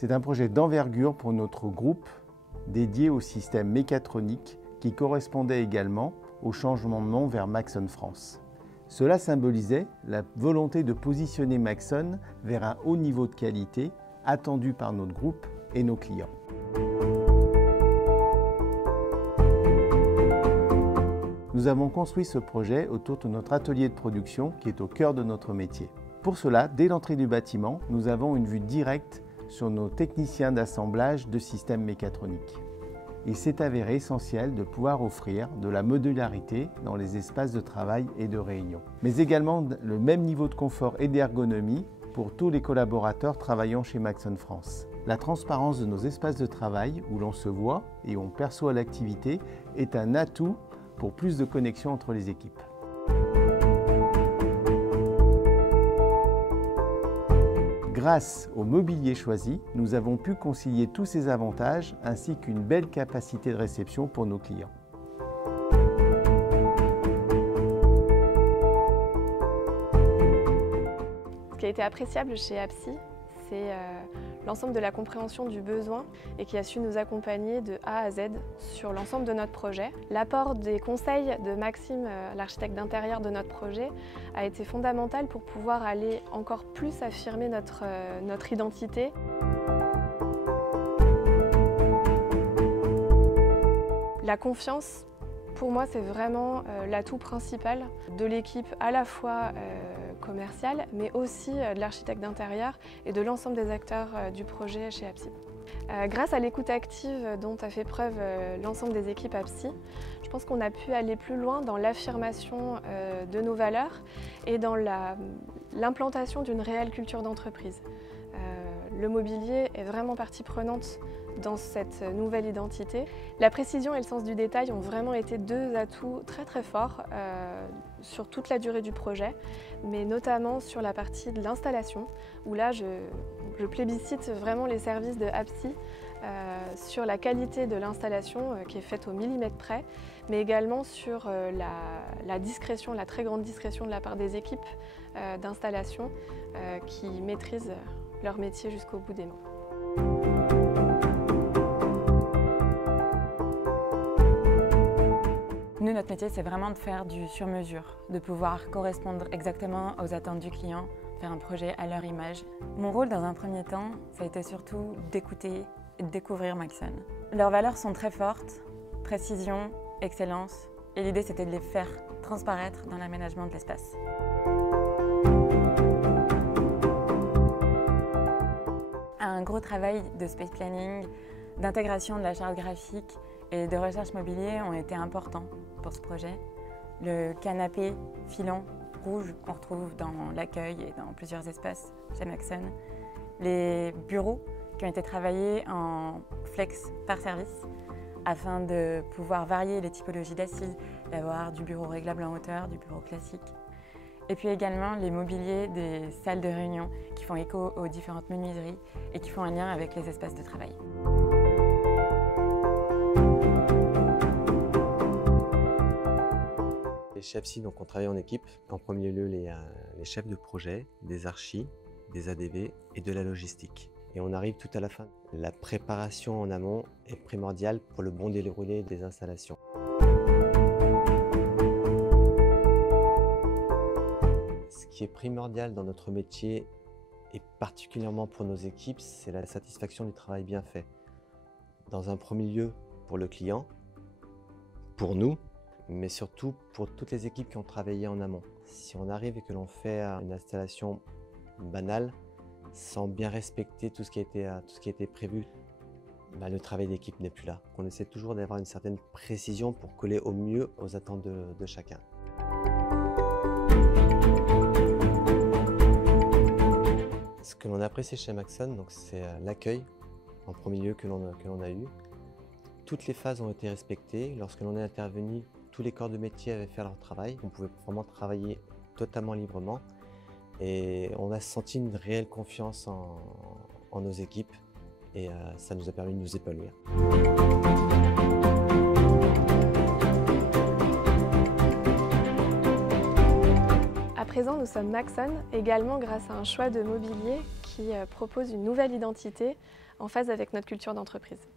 C'est un projet d'envergure pour notre groupe dédié au système mécatronique qui correspondait également au changement de nom vers Maxon France. Cela symbolisait la volonté de positionner Maxon vers un haut niveau de qualité attendu par notre groupe et nos clients. Nous avons construit ce projet autour de notre atelier de production qui est au cœur de notre métier. Pour cela, dès l'entrée du bâtiment, nous avons une vue directe sur nos techniciens d'assemblage de systèmes mécatroniques. Il s'est avéré essentiel de pouvoir offrir de la modularité dans les espaces de travail et de réunion, mais également le même niveau de confort et d'ergonomie pour tous les collaborateurs travaillant chez Maxon France. La transparence de nos espaces de travail où l'on se voit et où on perçoit l'activité est un atout pour plus de connexion entre les équipes. Grâce au mobilier choisi, nous avons pu concilier tous ces avantages ainsi qu'une belle capacité de réception pour nos clients. Ce qui a été appréciable chez APSI, c'est l'ensemble de la compréhension du besoin et qui a su nous accompagner de A à Z sur l'ensemble de notre projet. L'apport des conseils de Maxime, l'architecte d'intérieur de notre projet, a été fondamental pour pouvoir aller encore plus affirmer notre identité. La confiance, pour moi, c'est vraiment l'atout principal de l'équipe à la fois commerciale, mais aussi de l'architecte d'intérieur et de l'ensemble des acteurs du projet chez APSI. Grâce à l'écoute active dont a fait preuve l'ensemble des équipes APSI, je pense qu'on a pu aller plus loin dans l'affirmation de nos valeurs et dans l'implantation d'une réelle culture d'entreprise. Le mobilier est vraiment partie prenante dans cette nouvelle identité. La précision et le sens du détail ont vraiment été deux atouts très forts sur toute la durée du projet, mais notamment sur la partie de l'installation, où là je plébiscite vraiment les services de APSI sur la qualité de l'installation qui est faite au millimètre près, mais également sur la discrétion, la très grande discrétion de la part des équipes d'installation qui maîtrisent leur métier jusqu'au bout des mains. Nous, notre métier, c'est vraiment de faire du sur-mesure, de pouvoir correspondre exactement aux attentes du client, faire un projet à leur image. Mon rôle, dans un premier temps, ça a été surtout d'écouter et de découvrir Maxon. Leurs valeurs sont très fortes, précision, excellence, et l'idée, c'était de les faire transparaître dans l'aménagement de l'espace. Un gros travail de space planning, d'intégration de la charte graphique et de recherche mobilier ont été importants pour ce projet. Le canapé filant rouge qu'on retrouve dans l'accueil et dans plusieurs espaces chez Maxon. Les bureaux qui ont été travaillés en flex par service afin de pouvoir varier les typologies d'assises, d'avoir du bureau réglable en hauteur, du bureau classique. Et puis également les mobiliers des salles de réunion qui font écho aux différentes menuiseries et qui font un lien avec les espaces de travail. Chez APSI, donc, on travaille en équipe. En premier lieu, les chefs de projet, des archis, des ADV et de la logistique. Et on arrive tout à la fin. La préparation en amont est primordiale pour le bon déroulé des installations. Ce qui est primordial dans notre métier, et particulièrement pour nos équipes, c'est la satisfaction du travail bien fait. Dans un premier lieu, pour le client, pour nous, mais surtout pour toutes les équipes qui ont travaillé en amont. Si on arrive et que l'on fait une installation banale, sans bien respecter tout ce qui a été prévu, le travail d'équipe n'est plus là. On essaie toujours d'avoir une certaine précision pour coller au mieux aux attentes de chacun. Ce que l'on a apprécié chez Maxon, c'est l'accueil en premier lieu que l'on a eu. Toutes les phases ont été respectées. Lorsque l'on est intervenu, tous les corps de métier avaient fait leur travail. On pouvait vraiment travailler totalement librement et on a senti une réelle confiance en nos équipes et ça nous a permis de nous épanouir. À présent, nous sommes Maxon, également grâce à un choix de mobilier qui propose une nouvelle identité en phase avec notre culture d'entreprise.